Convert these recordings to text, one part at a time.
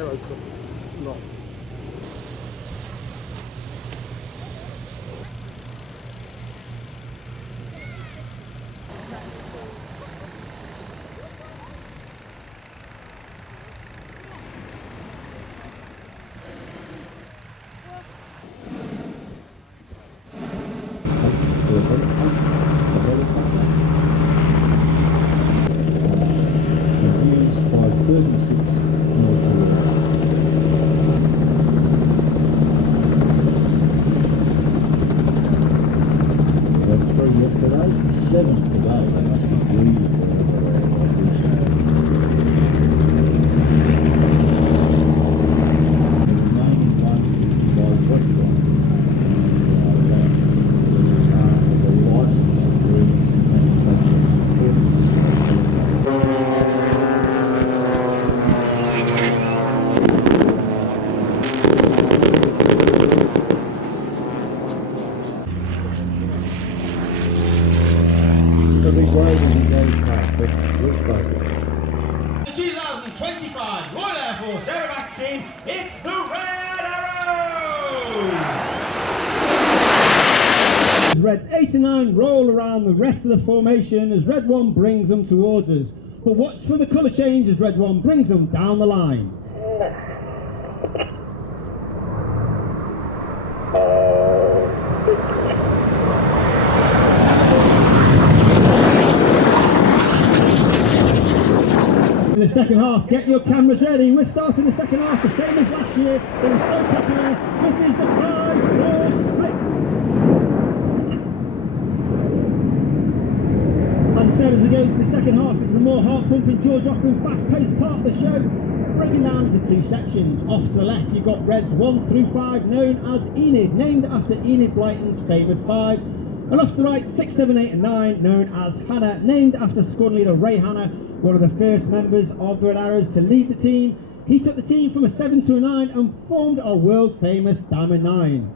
Not. The 2025 Royal Air Force Aerobatic team, it's the Red Arrows! Reds 8 and 9 roll around the rest of the formation as Red 1 brings them towards us. But watch for the colour change as Red 1 brings them down the line. In the second half, get your cameras ready. We're starting the second half the same as last year. It was so popular. This is the 5-4 split. As I said, as we go into the second half, it's the more heart-pumping, jaw-dropping, fast-paced part of the show. Breaking down into two sections. Off to the left, you've got Reds 1 through 5, known as Enid, named after Enid Blyton's famous 5. And off to the right, 6, 7, 8 and 9, known as Hannah, named after squad leader Ray Hannah, one of the first members of the Red Arrows to lead the team. He took the team from a 7 to a 9 and formed our world famous Diamond 9.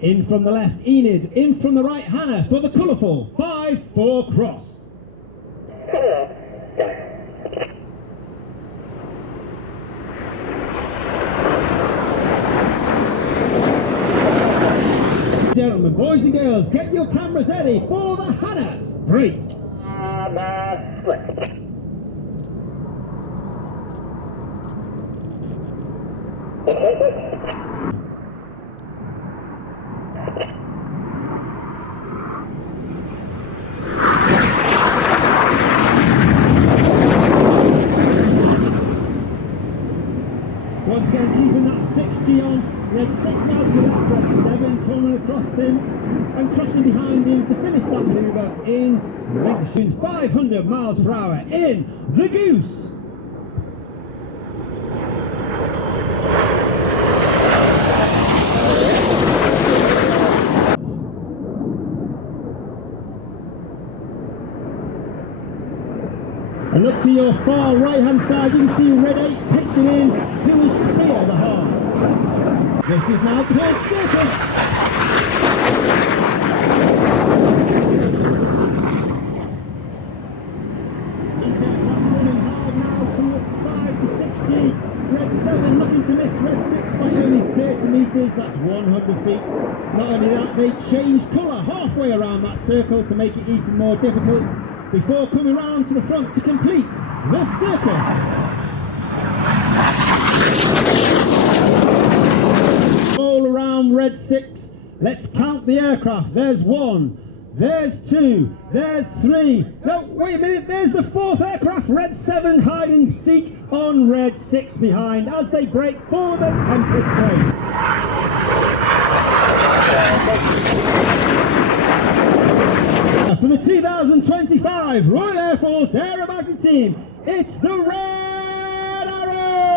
In from the left, Enid. In from the right, Hannah, for the colourful 5-4 cross. Gentlemen, boys and girls, get your cameras ready for the Hannah break. Once again, keeping that 6G on. Red 6 now to that, Red 7 coming across him and crossing behind him to finish that manoeuvre in Slingshot. 500 miles per hour in the Goose. And look to your far right hand side, you can see Red 8 pitching in, who will spear the heart. This is now called circus. Each aircraft running hard now to 5 to 6G. Red 7 looking to miss Red 6 by only 30 metres, that's 100 feet. Not only that, they changed colour halfway around that circle to make it even more difficult before coming round to the front to complete the circus. All around Red 6. Let's count the aircraft. There's 1, there's 2, there's 3. No, wait a minute, there's the 4th aircraft. Red 7 hide and seek on Red 6 behind as they break for the Tempest break. For the 2025 Royal Air Force Aerobatic team, it's the Red Arrows!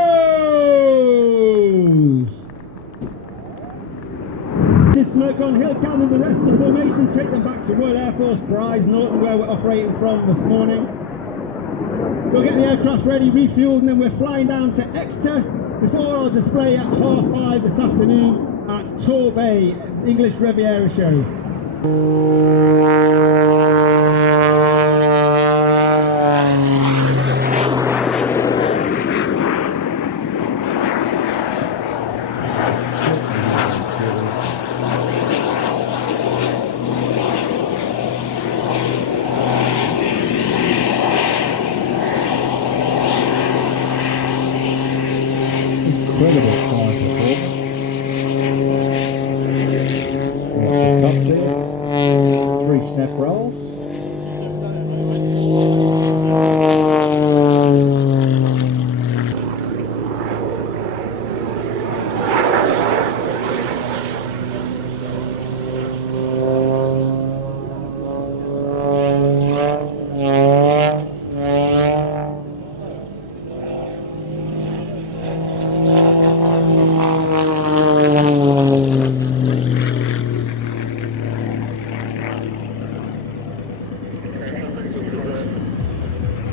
This smoke on hill gather the rest of the formation, take them back to Royal Air Force Bryce Norton, where we're operating from this morning. We'll get the aircraft ready, refueled, and then we're flying down to Exeter before our display at 5:30 this afternoon at Torbay English Riviera Show. incredible climb performance. And at the top there, 3 snap rolls.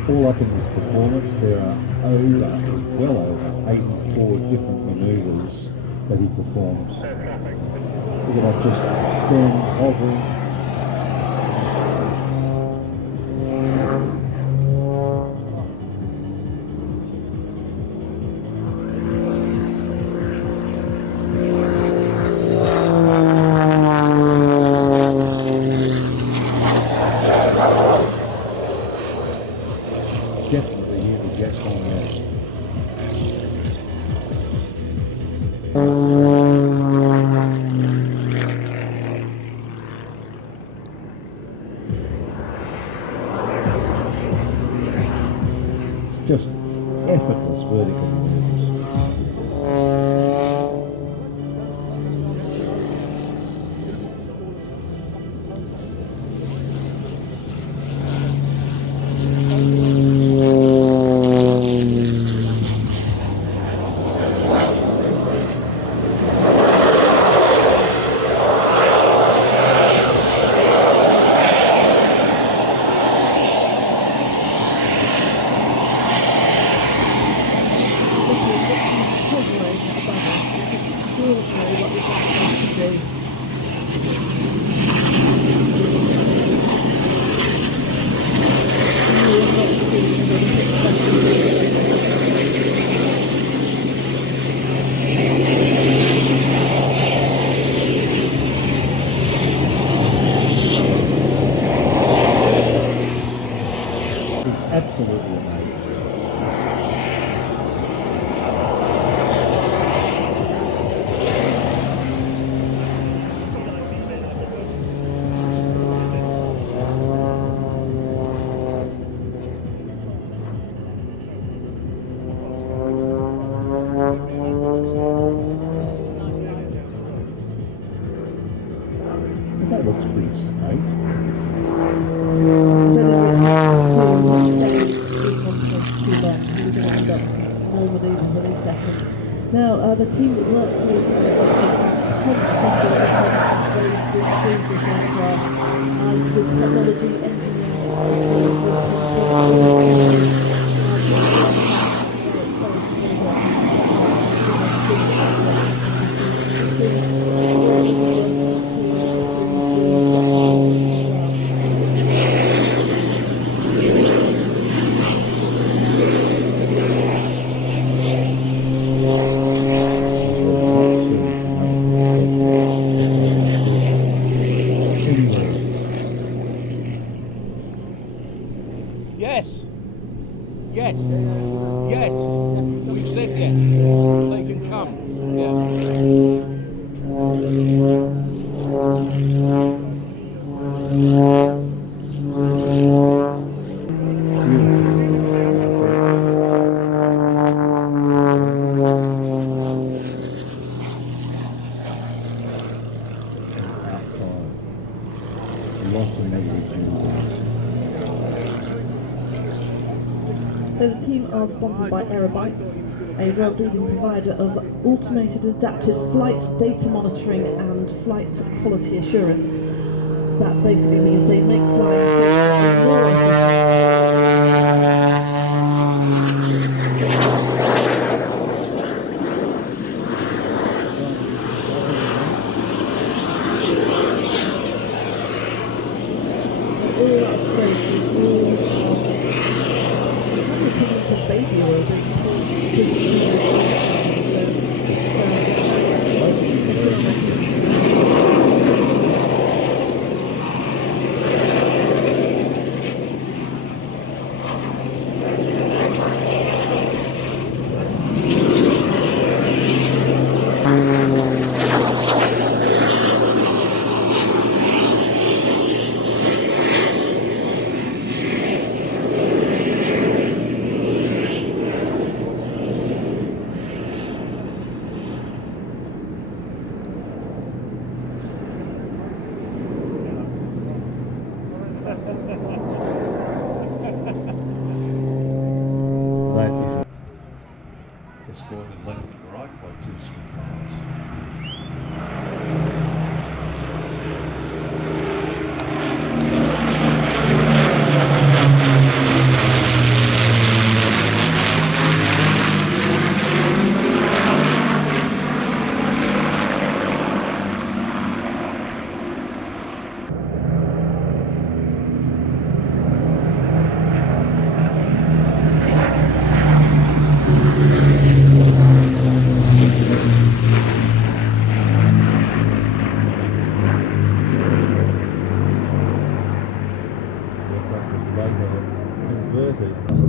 All up in this performance, there are well over 84 different manoeuvres that he performs. Look at that, just standing, hovering. Definitely hear the jets on there. Just effortless vertical moves. Absolutely amazing. That looks pretty safe. Now, the team that work with Richard are constantly looking at ways to improve this aircraft, and with technology, engineering expertise, to transform all forces, and the aircraft, it's very sustainable, and ensuring that aircraft continues to condition, also working to improve the jet performance as well. Yes. Yes. Yes. We've said yes. They can come. Yeah. Outside. Lots of negative energy. So the team are sponsored by Aerobatic, a world-leading provider of automated adaptive flight data monitoring and flight quality assurance. That basically means they make flying safer and more efficient. All that smoke is all it's like the equivalent of baby oil being pulled to push through the exhaust system, so it's very economic.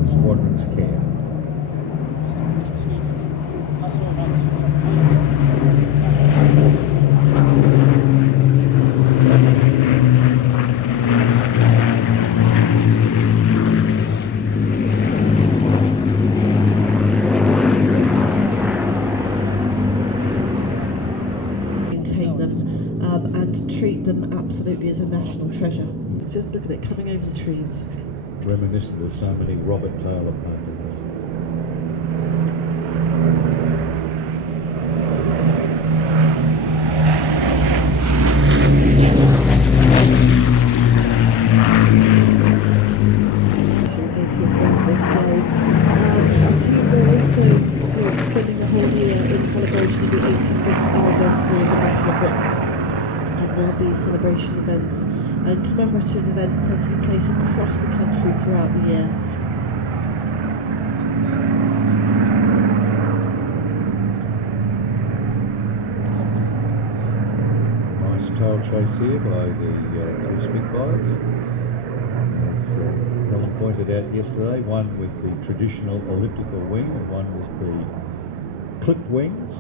squadron's care. Maintain them and treat them absolutely as a national treasure. Just look at it coming over the trees. Reminiscent of so many Robert Taylor paintings. Spending the whole year in celebration of the 85th anniversary of the Battle of Britain, and there'll be celebration events and commemorative events taking place across the country throughout the year. Nice tail chase here by the two Spitfires. As Helen pointed out yesterday, one with the traditional elliptical wing and one with the clipped wings.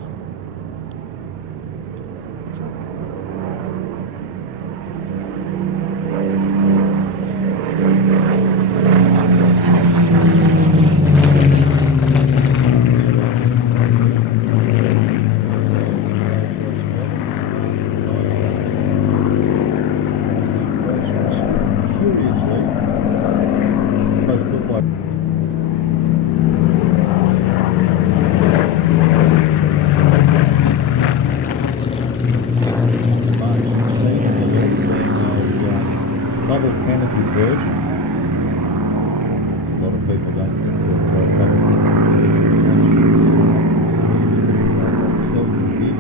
Curiously, both look like Mark 16 in the lead, being a bubble canopy version. A lot of people don't think that bubble canopy version actually that's seldom did.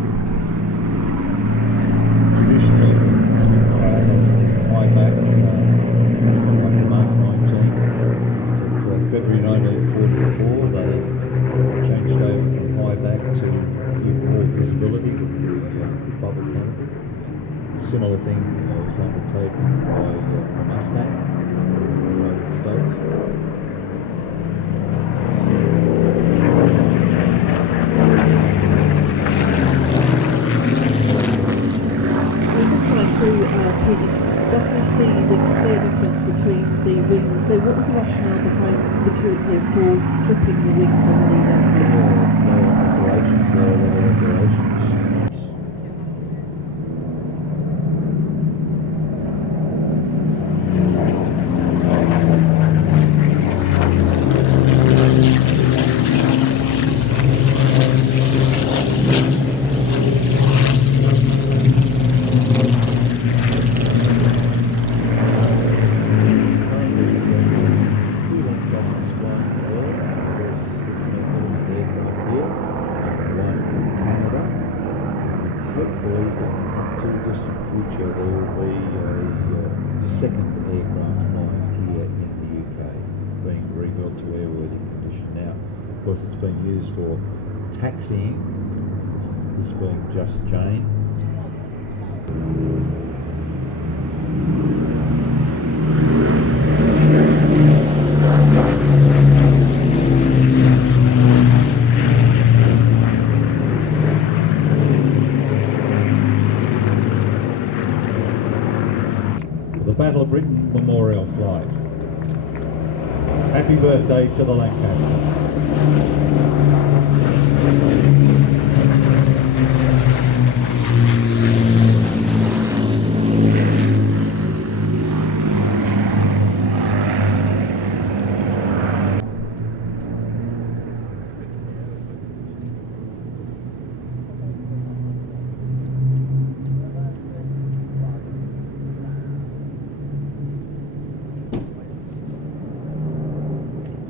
Traditionally, it's been high back like the Mark 19. But February 1944, they changed over from high back to give more visibility with the bubble canopy. Similar thing was undertaken by the Mustang in the United States. As they drive through, Pete, you can definitely see the clear difference between the wings. So what was the rationale behind for clipping the wings on the lead aircraft? Lower operations, lower level operations. Hopefully, in the too distant future, there will be a second aircraft flying here in the UK, being rebuilt to airworthy condition now. Of course, it's been used for taxiing, this being just Jane. The Battle of Britain Memorial Flight. Happy birthday to the Lancaster.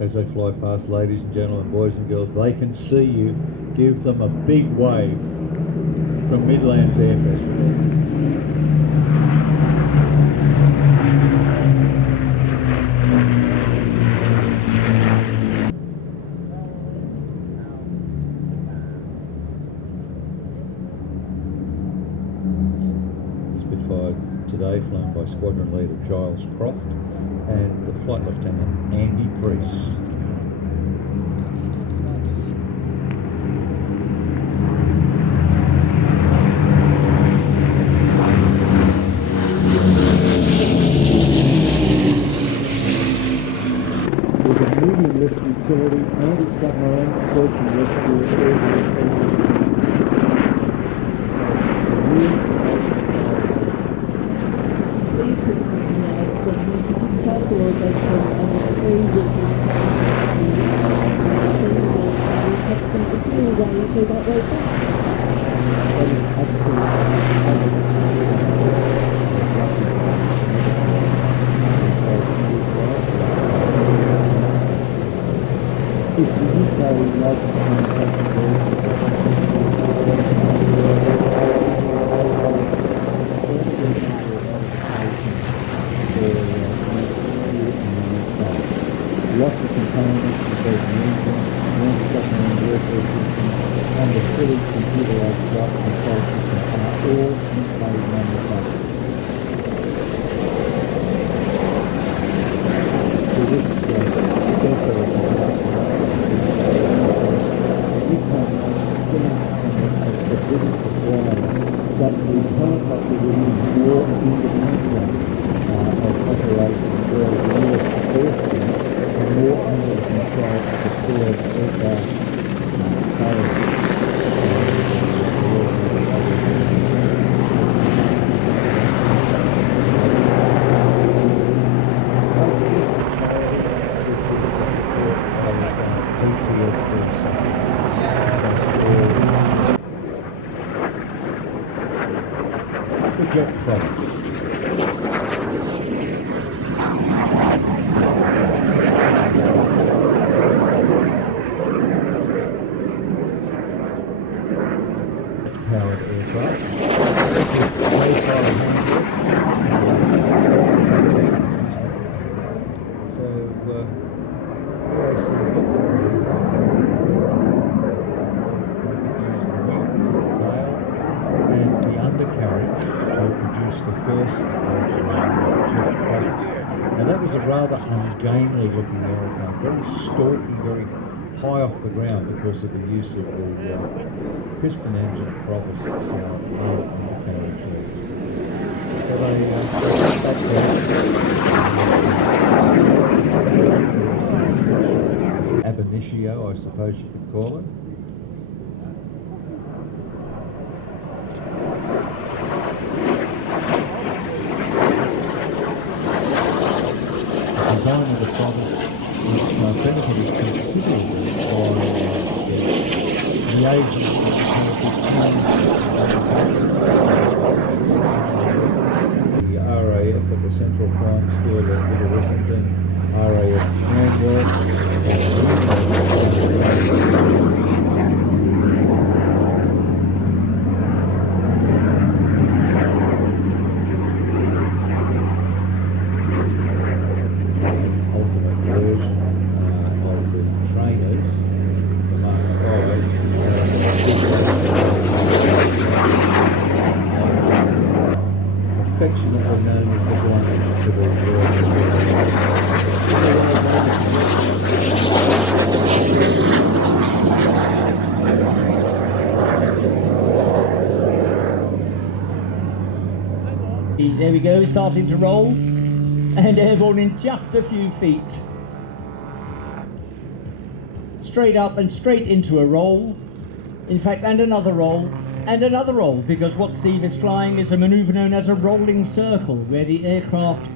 As they fly past, ladies and gentlemen, boys and girls, they can see you. Give them a big wave from Midlands Air Festival. Spitfire today flown by by Squadron Leader Giles Croft and the Flight Lieutenant Andy Priest. There's a medium lift utility anti-submarine search and rescue These pretty much there because you can see the side doors open and the crew will be if you're ready to that way back. That is It's the UK license manufacturer. Lots of components, including engine, submarine warfare system, and the fully computerized flight control system are all UK manufactured. So this is also a the British requirement that the helicopter will use more independent of operation, whereas the US forces are more under the control of the deployed aircraft carriers. Jet products. Powered aircraft. So, and the undercarriage to produce the first jet products. Now that was a rather ungainly looking aeroplane, very stalky, very high off the ground because of the use of the piston engine props undercarriage legs. So they got that down. Ab initio, I suppose you could call it. Design of the promise that benefited considerably by the liaison that was held between the RAF at the Central Flying School at Little Wissington, RAF Cranwell, affectionately known as the blanket to the There we go, starting to roll, and airborne in just a few feet. Straight up and straight into a roll, in fact, and another roll, and another roll, because what Steve is flying is a manoeuvre known as a rolling circle, where the aircraft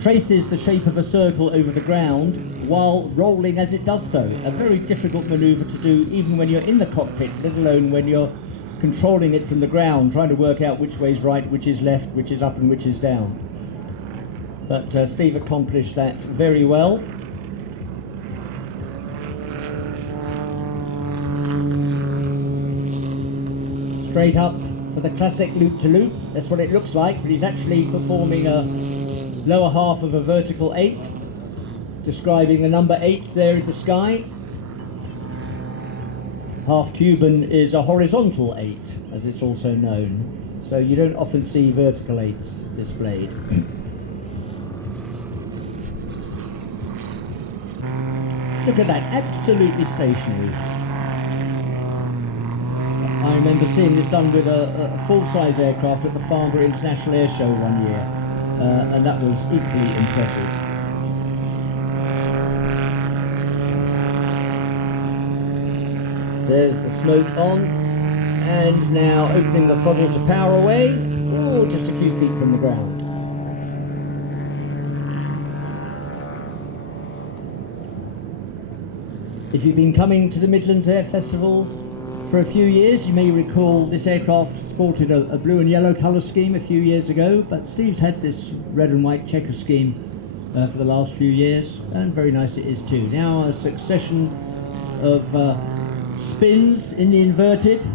traces the shape of a circle over the ground while rolling as it does so. A very difficult manoeuvre to do even when you're in the cockpit, let alone when you're controlling it from the ground, trying to work out which way is right, which is left, which is up and which is down. But Steve accomplished that very well. Straight up for the classic loop-to-loop. That's what it looks like, but he's actually performing a lower half of a vertical 8, describing the number 8 there in the sky. Half Cuban is a horizontal 8, as it's also known. So you don't often see vertical 8s. displayed. Look at that, absolutely stationary. I remember seeing this done with a full-size aircraft at the Farnborough International Air Show one year, and that was equally impressive. There's the smoke on, and now opening the throttle to power away, oh, just a few feet from the ground. If you've been coming to the Midlands Air Festival for a few years, you may recall this aircraft sported a blue and yellow colour scheme a few years ago, but Steve's had this red and white checker scheme for the last few years, and very nice it is too. Now a succession of spins in the inverted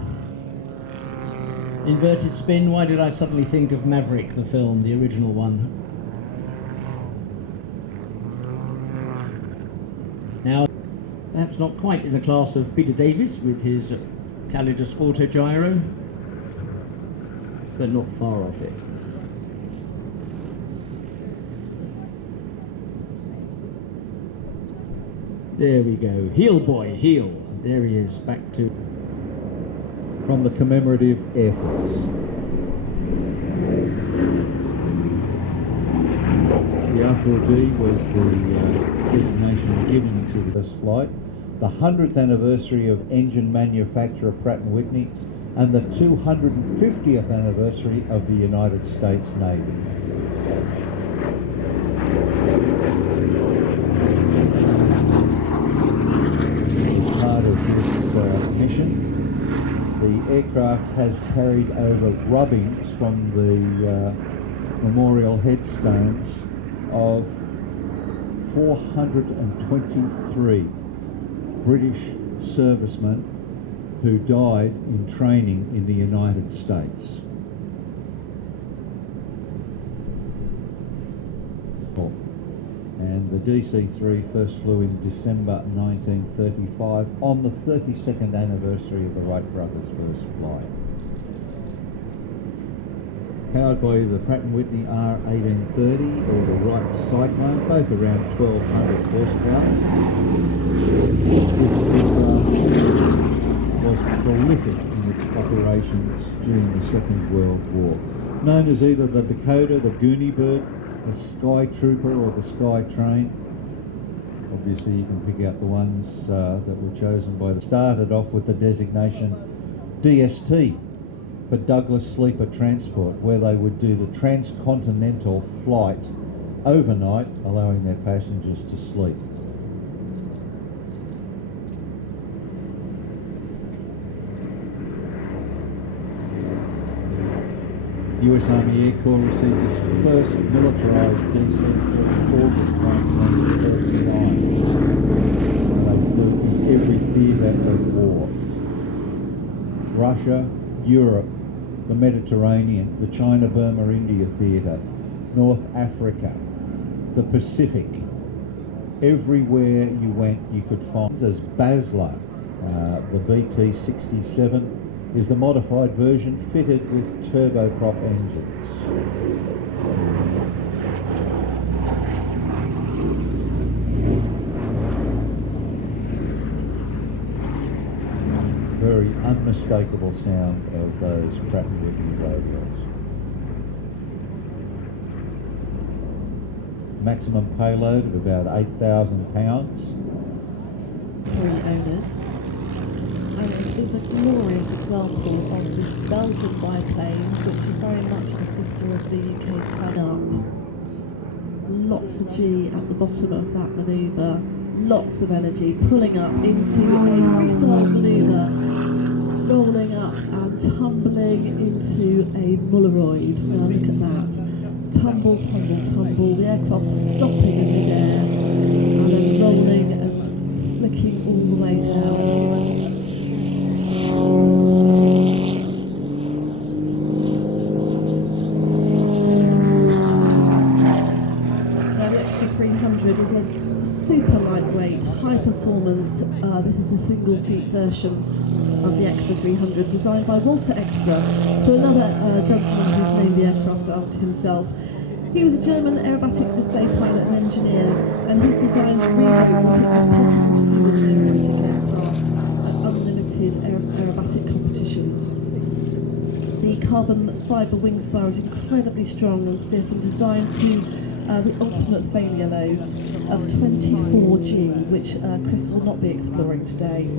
spin. Why did I suddenly think of Maverick, the film, the original one? Now, perhaps not quite in the class of Peter Davis with his Calidus autogyro, but not far off it. There we go. Heel boy, heel. There he is, back to... From the commemorative Air Force. The R4D was the designation given to the first flight, the 100th anniversary of engine manufacturer Pratt & Whitney, and the 250th anniversary of the United States Navy. As part of this mission, the aircraft has carried over rubbings from the memorial headstones of 423 British servicemen who died in training in the United States. And the DC-3 first flew in December 1935 on the 32nd anniversary of the Wright brothers' first flight. Powered by the Pratt & Whitney R1830 or the Wright Cyclone, both around 1200 horsepower. This aircraft was prolific in its operations during the Second World War. Known as either the Dakota, the Goonie Bird, the Sky Trooper or the Sky Train. Obviously you can pick out the ones that were chosen by the... Started off with the designation DST for Douglas Sleeper Transport, where they would do the transcontinental flight overnight, allowing their passengers to sleep. US Army Air Corps received its first militarised DC in August 1939. They flew in every theatre of war. Russia, Europe, the Mediterranean, the China-Burma-India theatre, North Africa, the Pacific. Everywhere you went you could find. As Basler, the BT-67, is the modified version fitted with turboprop engines. Very unmistakable sound of those Pratt & Whitney radios. Maximum payload of about 8,000 pounds. Three owners. And it is a glorious example of this Belgian biplane, which is very much the sister of the UK's Canon. Lots of G at the bottom of that manoeuvre, lots of energy, pulling up into a freestyle manoeuvre, rolling up and tumbling into a Mulleroid. Now look at that. Tumble, tumble, tumble, the aircraft stopping in midair, and then rolling and flicking all the way down. Is a super lightweight, high performance. This is the single seat version of the Extra 300, designed by Walter Extra, so another gentleman who's named the aircraft after himself. He was a German aerobatic display pilot and engineer, and his designs rewrote what it was possible to do with an aerobatic aircraft at unlimited aerobatic competitions. The carbon fibre wing spar is incredibly strong and stiff and designed to the ultimate failure loads of 24G, which Chris will not be exploring today.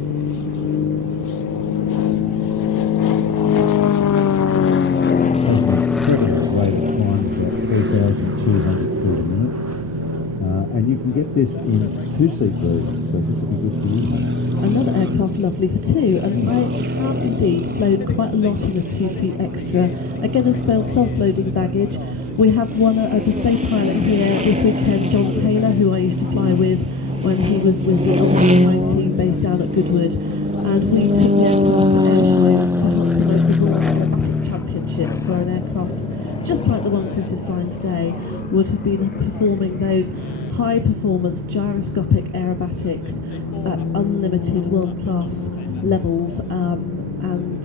And you can get this in two-seat version, so this will be good for you, mate. Another aircraft lovely for two, and I have indeed flown quite a lot in the two-seat Extra, again as self-loading baggage. We have a display pilot here this weekend, John Taylor, who I used to fly with when he was with the Ultimate 19 based down at Goodwood, and we took the aircraft to air shows to help promote the World Aerobatic Championships, where an aircraft just like the one Chris is flying today would have been performing those high performance gyroscopic aerobatics at unlimited world class levels, and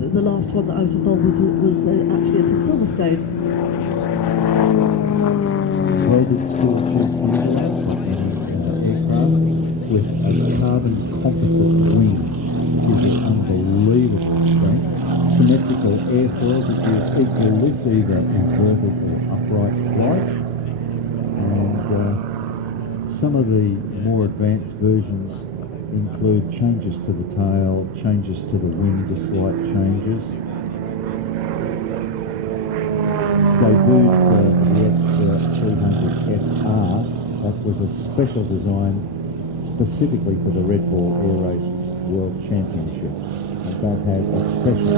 the last one that I was involved with was actually at Silverstone. Welded steel tube fuselage aircraft with a carbon composite wing gives it unbelievable strength. Symmetrical airfoil to give equal lift, either inverted or upright flight. And some of the more advanced versions include changes to the tail, changes to the wing, just slight changes. Debuted the Extra 300 SR. That was a special design specifically for the Red Bull Air Race World Championships. And that had a special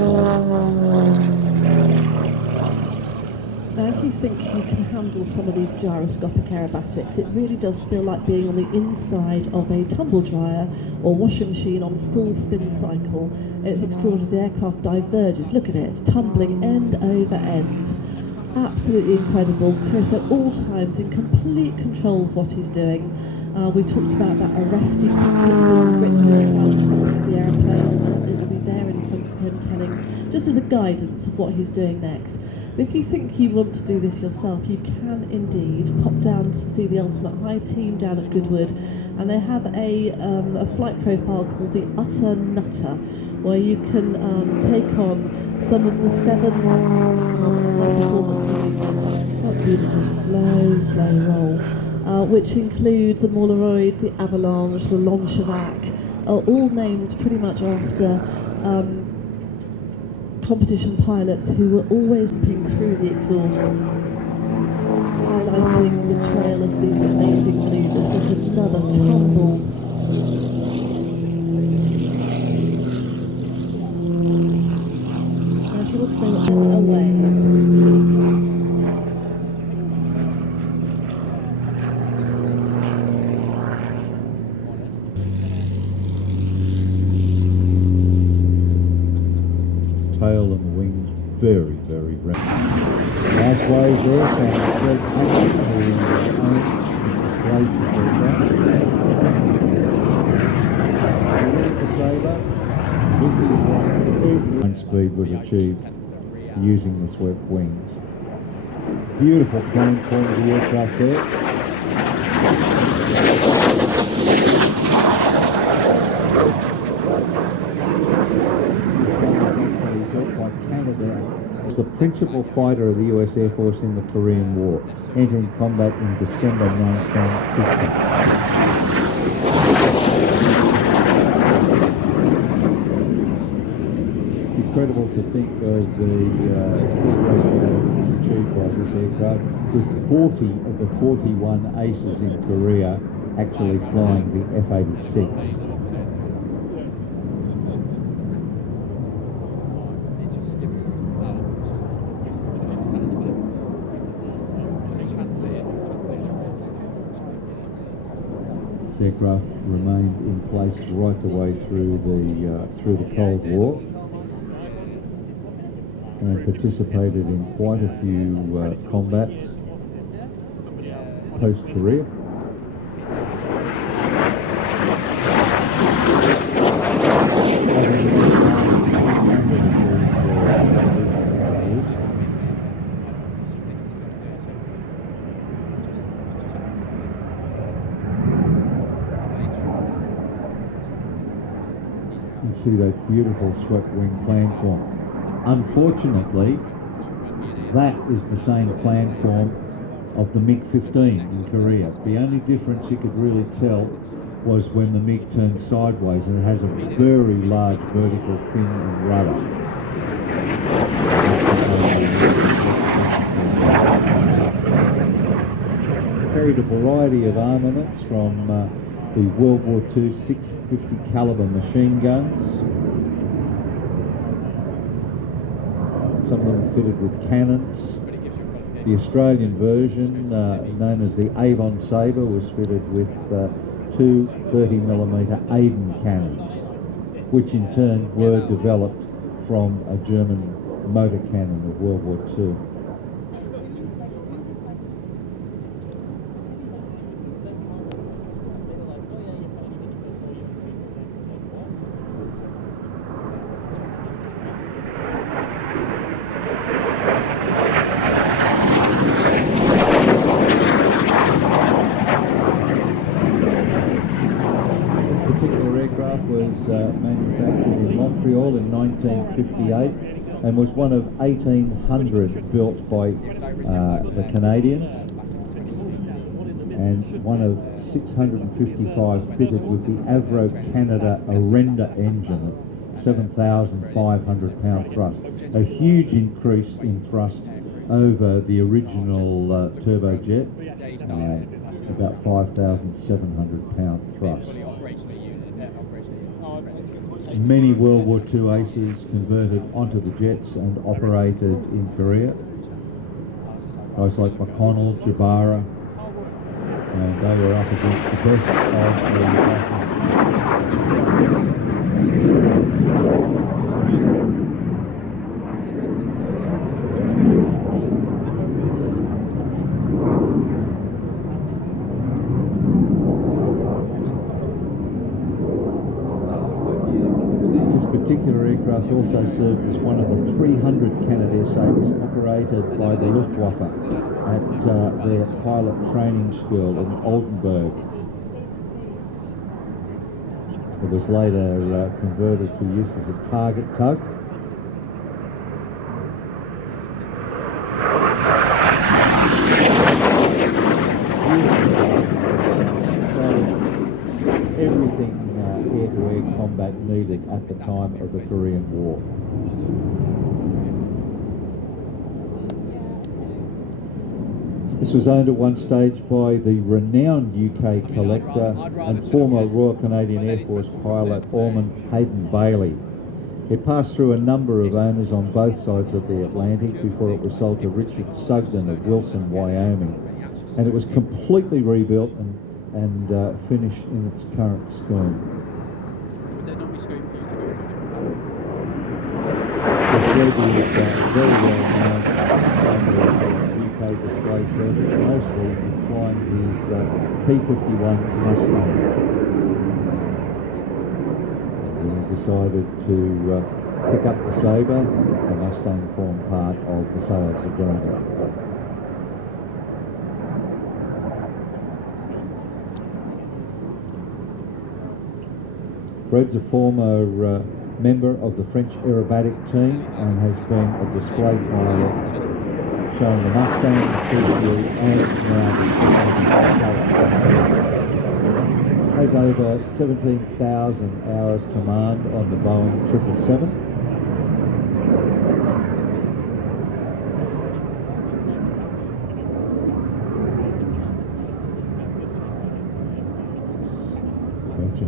Now, if you think you can handle some of these gyroscopic aerobatics, it really does feel like being on the inside of a tumble dryer or washing machine on full spin cycle. It's extraordinary. The aircraft diverges. Look at it, tumbling end over end. Absolutely incredible. Chris at all times in complete control of what he's doing. We talked about that arresty symbol that's been written inside the cockpit of the aeroplane, and it will be there in front of him telling, just as a guidance of what he's doing next. But if you think you want to do this yourself, you can indeed pop down to see the Ultimate High team down at Goodwood, and they have a flight profile called the Utter Nutter, where you can take on some of the 7 performance maneuvers. That beautiful slow roll, which include the Mauleroid, the Avalanche, the Lonchevac, all named pretty much after competition pilots who were always peeping through the exhaust, highlighting the trail of these amazing maneuvers. Look, another tumble. Now if you want to know what a wave. tail and wings very, very round. Nice wave there from Fred Payne, who owns and displays this aircraft. So we look at the Sabre. This is what every speed was achieved using the swept wings. Beautiful plane form of the aircraft there. Was the principal fighter of the US Air Force in the Korean War, entering combat in December 1950. It's incredible to think of the kill ratio that was achieved by this aircraft, with 40 of the 41 aces in Korea actually flying the F-86. This aircraft remained in place right the way through the Cold War, and participated in quite a few combats post-Korea. Having see that beautiful swept wing planform. Unfortunately, that is the same planform of the MiG-15 in Korea. The only difference you could really tell was when the MiG turned sideways, and it has a very large vertical fin and rudder. Carried a variety of armaments from the World War II 650 caliber machine guns. Some of them fitted with cannons. The Australian version, known as the Airband Sabre, was fitted with two 30mm Airband cannons, which in turn were developed from a German motor cannon of World War II. Was manufactured in Montreal in 1958 and was one of 1,800 built by the Canadians, and one of 655 fitted with the Avro Canada Arenda engine at 7,500 pound thrust. A huge increase in thrust over the original turbojet, about 5,700 pound thrust. Many World War II aces converted onto the jets and operated in Korea. Guys like McConnell, Jabara, and they were up against the best of the Russians. This particular aircraft also served as one of the 300 Canadair Sabres operated by the Luftwaffe at their pilot training school in Oldenburg. It was later converted for use as a target tug. So everything air-to-air combat needed at the time of the Korean War. This was owned at one stage by the renowned UK collector and former Royal Canadian Air Force pilot Ormond Hayden Bailey. It passed through a number of owners on both sides of the Atlantic before it was sold to Richard Sugden of Wilson, Wyoming. And it was completely rebuilt and finished in its current scheme. Would there not be scope for you to go to a different This Reddy is very well known on the UK display circuit, mostly flying his P-51 Mustang. When he decided to pick up the Sabre, the Mustang formed part of the sales agreement. Fred's a former member of the French Aerobatic team and has been a display pilot showing the Mustang, the CPU and now displaying has over 17,000 hours command on the Boeing 777.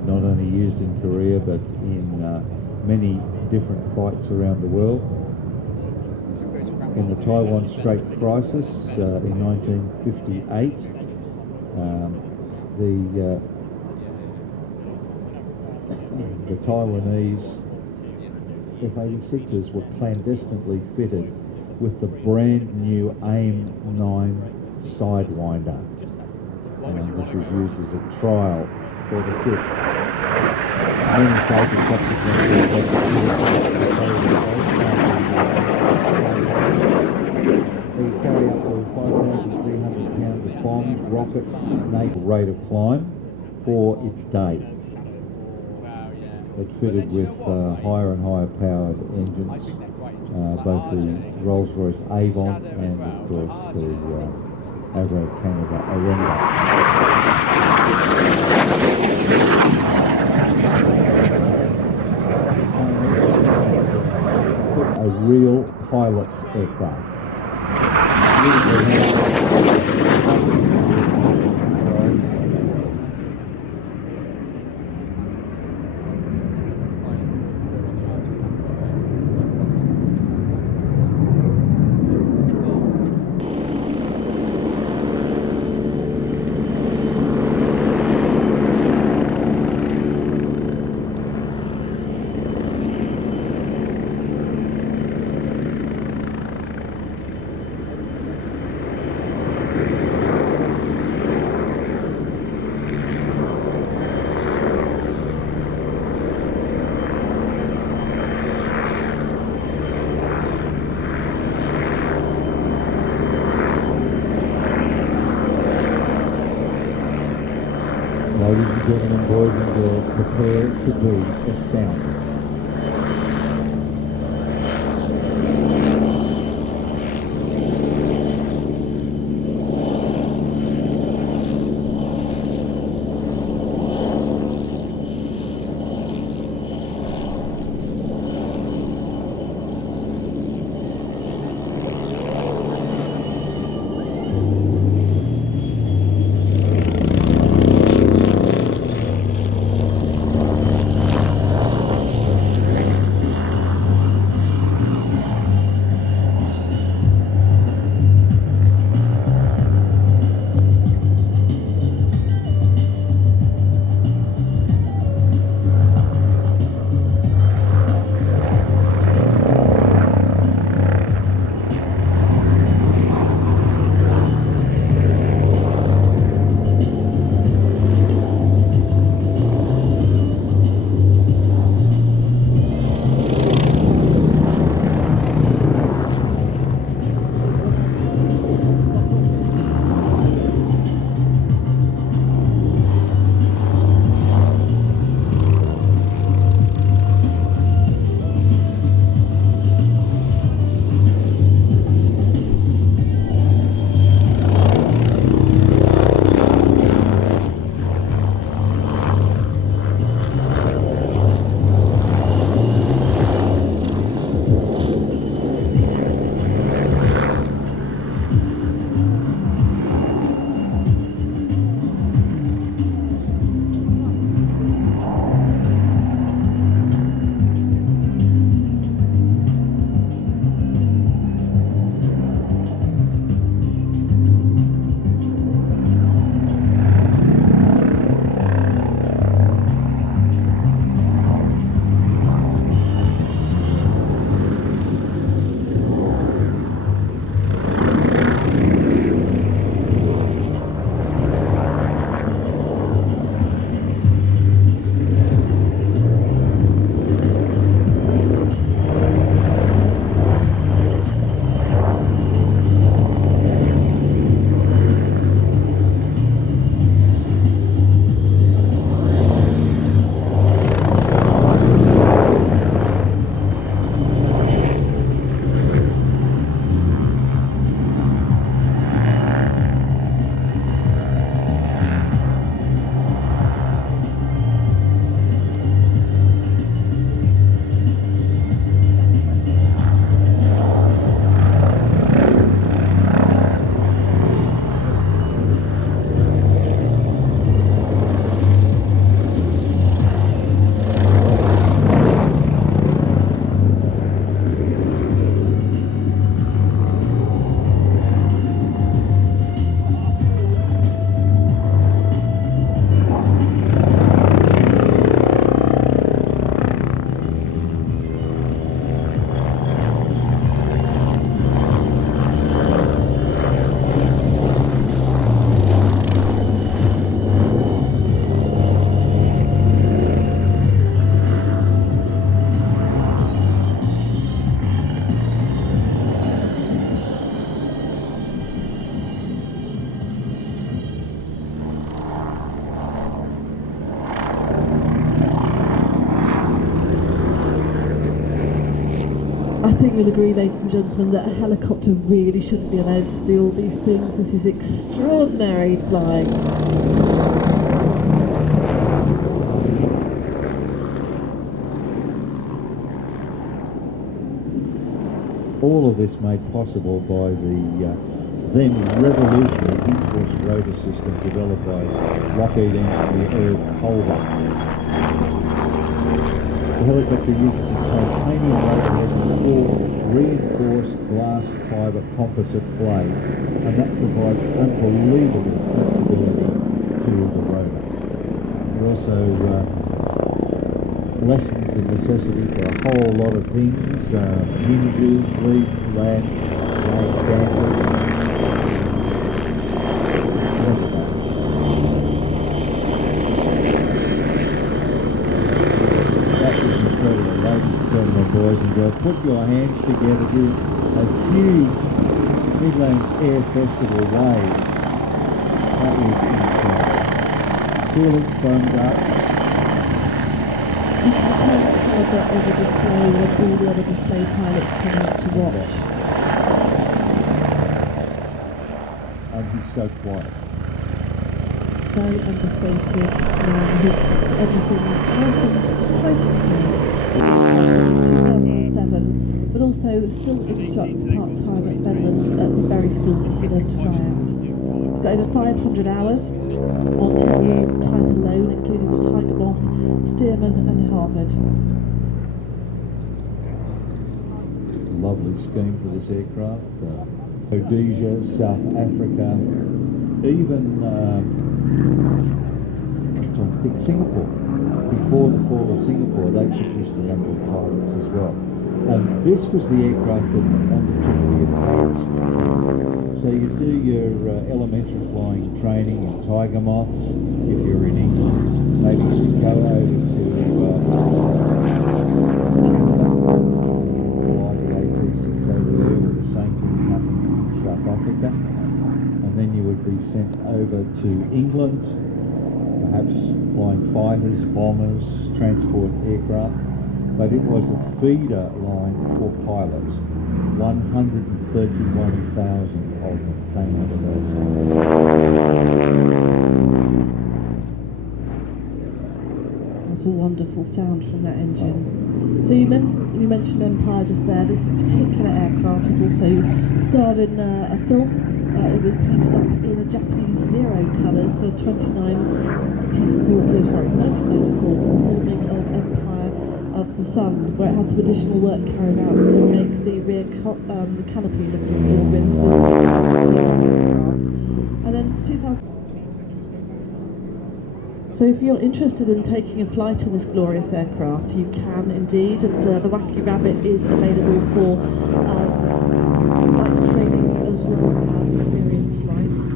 Not only used in Korea but in many different fights around the world. In the Taiwan Strait crisis in 1958, the Taiwanese F-86s were clandestinely fitted with the brand new AIM-9 Sidewinder. This was used as a trial for the fit. Many Sabres subsequently they carry up to 5,300 pounds of bombs, rockets, naval rate of climb for its day. Wow, yeah. it fitted with higher and higher powered engines, both the Rolls-Royce Avon and of course the Aero Canada Airband. A real pilot's aircraft. Ladies and gentlemen, boys and girls, prepare to be astounded. you'll agree, ladies and gentlemen, that a helicopter really shouldn't be allowed to do all these things. This is extraordinary flying. All of this made possible by the then revolutionary in-force rotor system developed by Lockheed engineer Herb Culver. The helicopter uses a titanium rotor head and 4 reinforced glass fibre composite blades, and that provides unbelievable flexibility to the rotor. It also lessens the necessity for a whole lot of things, hinges, lead, lag dampers. That was incredible, ladies and gentlemen, boys and girls. Put your hands together, do a huge Midlands Air Festival wave. That was incredible. Cooling foamed up. You can tell the calibre of the display when all the other display pilots come out to watch. And he's so quiet. Very understated, he kept everything nice and tight inside. 2007, but also still instructs part-time at Finland at the very school that he learned to fly at. He's got over 500 hours on two-wheel type alone, including the Tiger Moth, Stearman and Harvard. Lovely scheme for this aircraft. Rhodesia, South Africa, even I think Singapore. Before the fall of Singapore, they produced a number of pilots as well. And this was the aircraft that undertook the advanced training. So you do your elementary flying training in Tiger Moths if you're in England. Maybe you go over to fly the F-86 over there, or the same thing happened in South Africa. And then you would be sent over to England, perhaps flying fighters, bombers, transport aircraft. But it was a feeder line for pilots. 131,000 of them came out of that side. That's a wonderful sound from that engine. So you mentioned Empire just there. This particular aircraft has also starred in a film. It was painted up in a Japanese Zero colours for 1994 for the filming of Empire of the Sun, where it had some additional work carried out to make the rear the canopy look a little more realistic as the aircraft. And then 2000. So if you're interested in taking a flight in this glorious aircraft, you can indeed, and the Wacky Rabbit is available for flight training as well as experienced flights.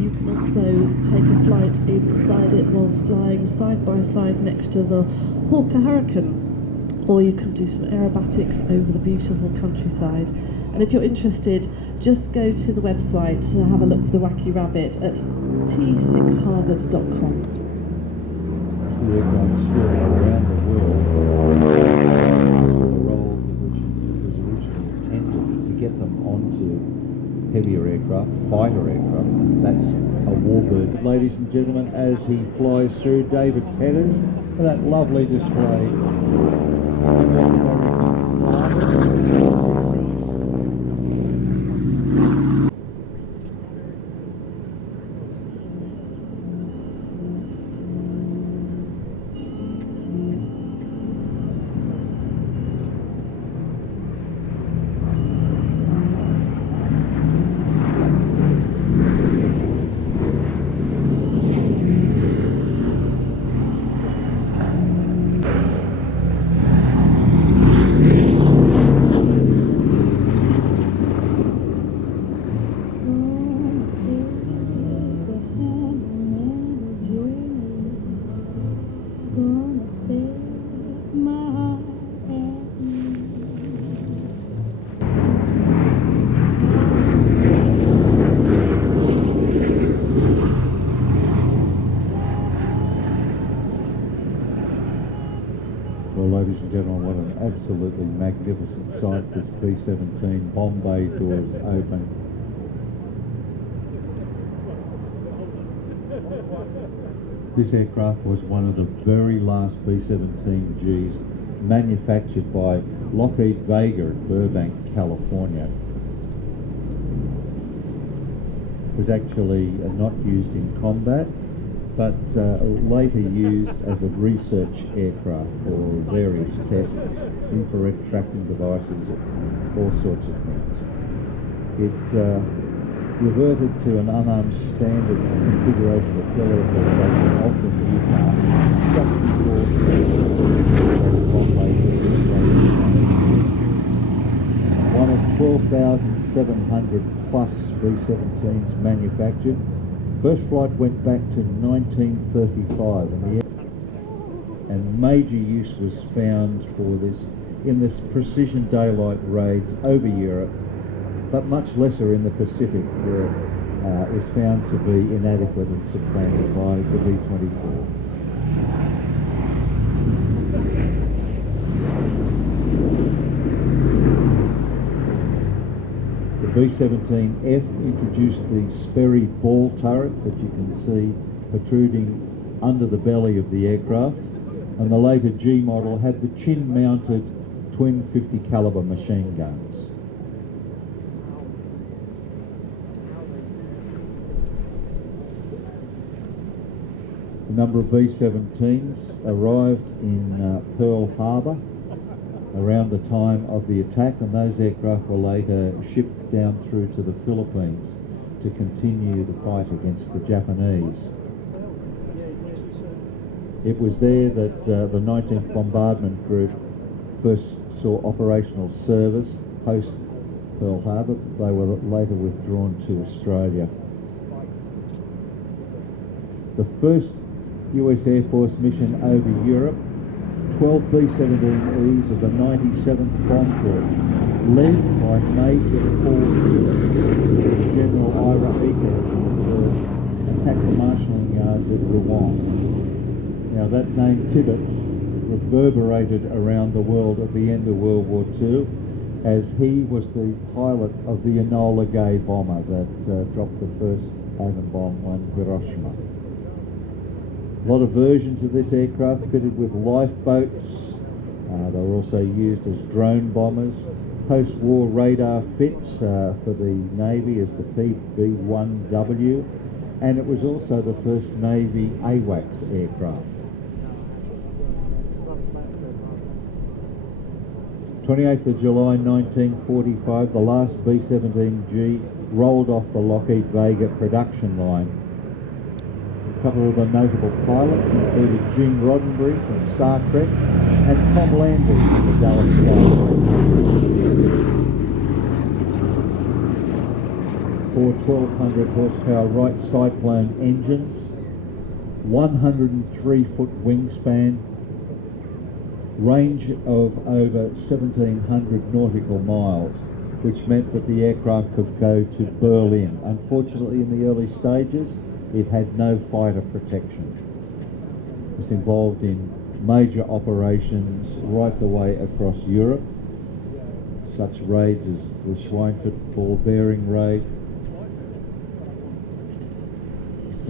You can also take a flight inside it whilst flying side by side next to the Hawker Hurricane, or you can do some aerobatics over the beautiful countryside. And if you're interested, just go to the website to have a look for the Wacky Rabbit at t6harvard.com. The aircraft still around the world for the role in which it was originally intended, to get them onto heavier aircraft, fighter aircraft. That's a warbird. Ladies and gentlemen, as he flies through, David Petters, for that lovely display. Ladies and gentlemen, what an absolutely magnificent sight, this B-17 bomb bay doors open. This aircraft was one of the very last B-17Gs manufactured by Lockheed Vega in Burbank, California. It was actually not used in combat, but later used as a research aircraft for various tests, infrared tracking devices, all sorts of things. It reverted to an unarmed standard configuration of Bel Air Force Base in Austin, Utah, just before the Bombay. One of 12,700 plus B-17s manufactured. First flight went back to 1935, and major use was found for this in this precision daylight raids over Europe, but much lesser in the Pacific, where it was found to be inadequate and supplanted by the B-24. The B-17F introduced the Sperry ball turret that you can see protruding under the belly of the aircraft, and the later G model had the chin-mounted twin 50 caliber machine guns. A number of B-17s arrived in Pearl Harbor around the time of the attack, and those aircraft were later shipped down through to the Philippines to continue the fight against the Japanese. It was there that the 19th Bombardment Group first saw operational service post Pearl Harbor. They were later withdrawn to Australia. The first US Air Force mission over Europe, 12 B-17Es of the 97th Bomb Corps, led by Major Paul Tibbets, General Ira Eakins, attacked the marshalling yards at Rouen. Now that name Tibbets reverberated around the world at the end of World War II, as he was the pilot of the Enola Gay bomber that dropped the first atom bomb on Hiroshima. A lot of versions of this aircraft fitted with lifeboats. They were also used as drone bombers. Post-war radar fits for the Navy as the PB-1W, and it was also the first Navy AWACS aircraft. 28th of July 1945, the last B-17G rolled off the Lockheed Vega production line. A couple of the notable pilots included Gene Roddenberry from Star Trek and Tom Landry from the Dallas Cowboys. 4 1,200 horsepower Wright Cyclone engines, 103-foot wingspan, range of over 1,700 nautical miles, which meant that the aircraft could go to Berlin. Unfortunately, in the early stages, it had no fighter protection. It was involved in major operations right the way across Europe, such raids as the Schweinfurt ball bearing raid,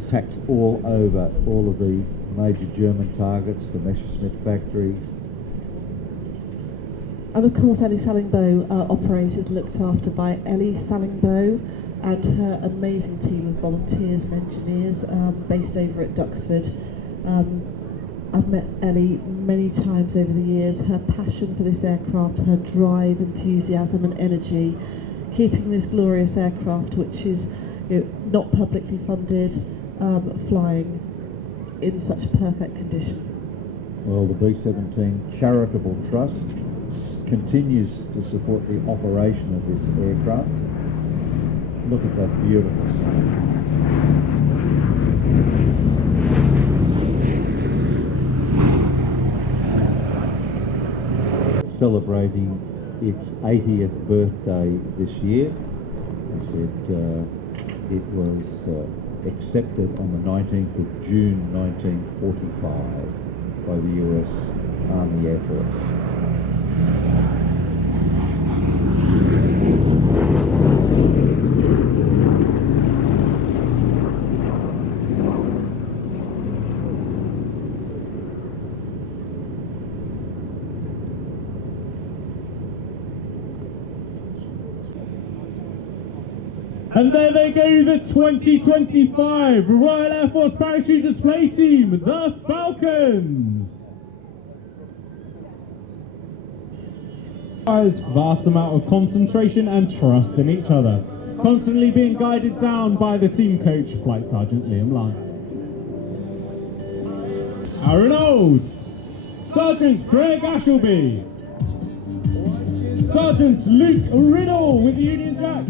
attacks all over all of the major German targets, the Messerschmitt factories. And of course, Ellie Sallingbow operated, looked after by Ellie Sallingbow and her amazing team of volunteers and engineers based over at Duxford. I've met Ellie many times over the years. Her passion for this aircraft, her drive, enthusiasm and energy, keeping this glorious aircraft, which is not publicly funded, flying in such perfect condition. Well, the B-17 Charitable Trust continues to support the operation of this aircraft. Look at that beautiful sight. Celebrating its 80th birthday this year. I said it was accepted on the 19th of June 1945 by the US Army Air Force. And there they go, the 2025 Royal Air Force Parachute Display Team, the Falcons. Vast amount of concentration and trust in each other, constantly being guided down by the team coach, Flight Sergeant Liam Lang. Aaron Olds, Sergeant Greg Ashleby, Sergeant Luke Riddle with the Union Jack,